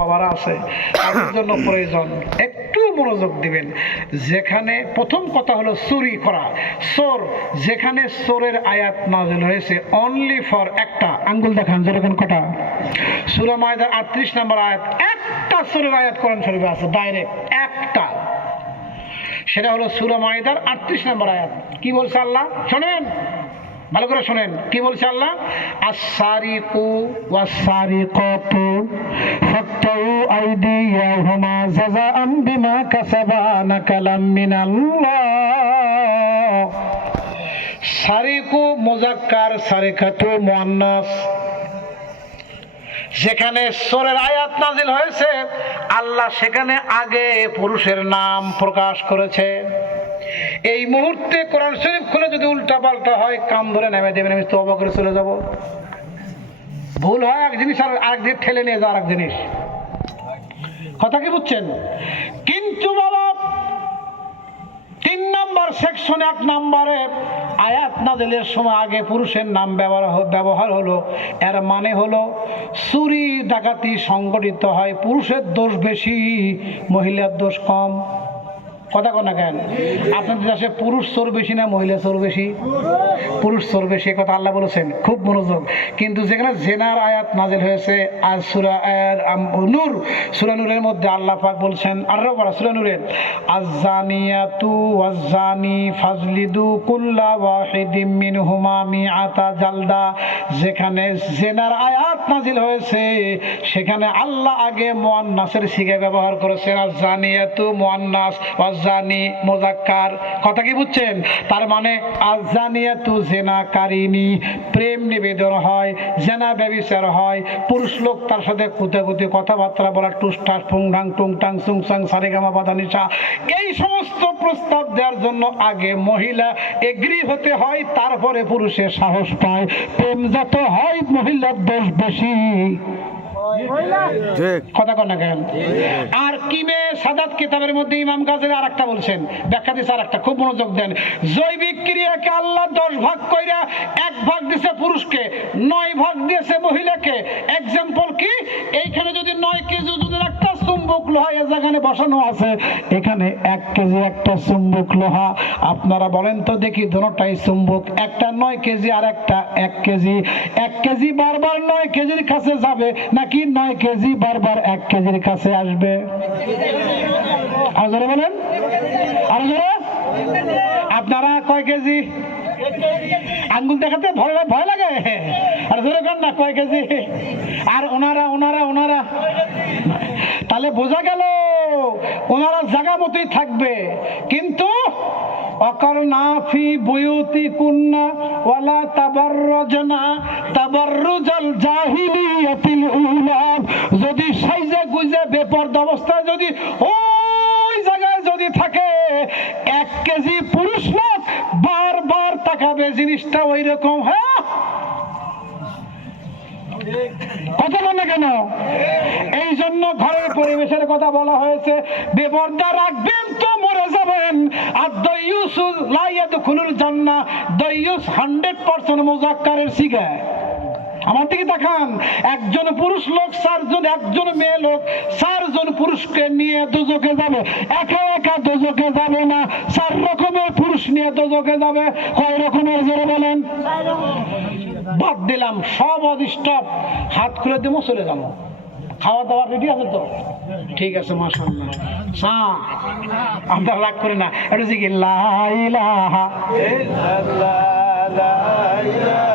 বাবারা আছে তাদের জন্য প্রয়োজন একটু মনোযোগ দিবেন। যেখানে প্রথম কথা হলো চুরি করা, চোর, যেখানে চোরের আয়াত নাযিল হয়েছে অনলি ফর একটা, আঙ্গুল দেখান যেরকম কটা, সূরা মায়দার 38 নম্বর আয়াত, একটা চোরের আয়াত কোরআন শরীফে আছে ডাইরেক্ট একটা, সেটা হলো সূরা মায়দার 38 নম্বর আয়াত। কি বলছে আল্লাহ শোনেন, ভালো করে শোনেন কি বলছে আল্লাহ, আস-সারিকু ওয়াস-সারিকাতু ফাকতাউ আইদিয়াহুমা জাযাআন বিমা কাসাবা নাকালাম মিনাল্লাহ। সারিকু মুযাক্কার, সারিকাতু মুআন্নাস। যেখানে চোরের আয়াত নাযিল হয়েছে আল্লাহ সেখানে আগে পুরুষের নাম প্রকাশ করেছে। এই মুহূর্তে কোরআন শরীফ খুলে যদি উল্টা পাল্টা হয় কান ধরে নেমে দেবেন, আমি তওবা করে চলে যাব। ভুল হয় এক জিনিস আর আরেক দিকে ঠেলে নিয়ে যাওয়ার এক জিনিস, কথা কি বুঝছেন? কিন্তু বাবা 3 নম্বর সেকশনে 1 নম্বরে আয়াত নাযিলের সময় আগে পুরুষের নাম ব্যবহার হলো, এর মানে হলো চুরি ডাকাতি সংগঠিত হয় পুরুষের দোষ বেশি, মহিলার দোষ কম। কথা কন না কেন? আপনাদের দেশে পুরুষ চোর বেশি না মহিলা চোর বেশি? পুরুষ চোর বেশি, কথা আল্লাহ বলেছেন, খুব মনোযোগ। কিন্তু যেখানে জেনার আয়াত নাযিল হয়েছে আজ সূরা নূর, সূরা নূরের মধ্যে আল্লাহ পাক বলছেন, 18 পারা সূরা নূরের, আয-যানিয়াতু ওয়াজ-যানি ফাজলিদু কুল্লা ওয়াহিদিম মিনহুমা মিআতা জালদা। যেখানে জেনার আয়াত নাযিল হয়েছে সেখানে আল্লাহ আগে মুআন্নাসের সিগা ব্যবহার করেছেন, আয-যানিয়াতু মুআন্নাস, জানি মুযাক্কার। কথা কি বুঝছেন? তার মানে আয-যানিয়াতু জিনাকারিনী, প্রেম নিবেদন হয়, জিনা ব্যভিচার হয়, পুরুষ লোক তার সাথে কুতাকুতি কথাবার্তা বলা, টুসটাস ফুংঢাং টুংটাং সুংসাং সারেগামা বাদানিসা, এই সমস্ত প্রস্তাব দেওয়ার জন্য আগে মহিলা এগ্রি হতে হয়, তারপরে পুরুষের সাহস পায়। প্রেম যত হয় মহিলার দোষ বেশি, কথা কন না কেন? আর কিমে সাদাত কিতাবের মধ্যে ইমাম গাজেলি আরেকটা বলছেন, ব্যাখ্যা দিয়েছে আরেকটা, খুব মনোযোগ দেন। জৈবিক ক্রিয়াকে আল্লাহ 10 ভাগ কইরা 1 ভাগ দিয়েছে পুরুষকে, 9 ভাগ দিয়েছে মহিলাকে। এক্সাম্পল কি? এইখানে যদি 9 কেজি ওজনের একটা চুম্বক লোহা যেখানে বসানো আছে, এখানে 1 কেজি একটা চুম্বক লোহা। আপনারা বলেন তো দেখি, দুটোটাই চুম্বক, একটা 9 কেজি আর একটা 1 কেজি। 1 কেজি বারবার 9 কেজির কাছে যাবে নাকি 9 কেজি বারবার 1 কেজির কাছে আসবে? আর জোরে বলেন, আর জোরে। আপনারা কয় কেজি? আঙ্গুল দেখাতে ভয় লাগে, আর জোরে কর না, কয় কেজি? আর ওনারা তাহলে বোঝা গেল ওনারা জায়গা মতোই থাকবে, কিন্তু অকরনা ফি বুয়ুতিকুন্না ওয়ালা তাবাররাজনা তাবাররুজাল জাহিলিয়াতিল উলা। যদি সাইজে গুজে বেপরদা অবস্থায় যদি ওই জায়গায় যদি থাকে, 1 কেজি পুরুষ লোক বারবার তাকাবে, জিনিসটা ওই রকম। হ্যাঁ, কথা বল না কেন? এই জন্য ঘরের পরিবেশের কথা বলা হয়েছে, বেপরদা রাখবেন তো মরে যাবেন। আর দাইয়ুস লা ইয়াদখুলুল জান্নাহ, দাইয়ুস 100% মুযাক্কারের সিগা। আমার দিকে তাকান, একজন পুরুষ লোক 4 জন, একজন মেয়ে লোক 4 জন পুরুষকে নিয়ে দোজখে যাবে, একা একা দোজখে যাবে না, 4 রকমের পুরুষ নিয়ে দোজখে যাবে। কয় রকমের জোরে বলেন? বাদ দিলাম সব অডিস্টপ, হাত খুলে দেবো, চলে যাবো। খাওয়া দাওয়া রেডি আছে তো? ঠিক আছে, মাশাআল্লাহ। আপনারা রাগ করে না, এটা কি লা ইলাহা ইল্লাল্লাহ লা ইলাহা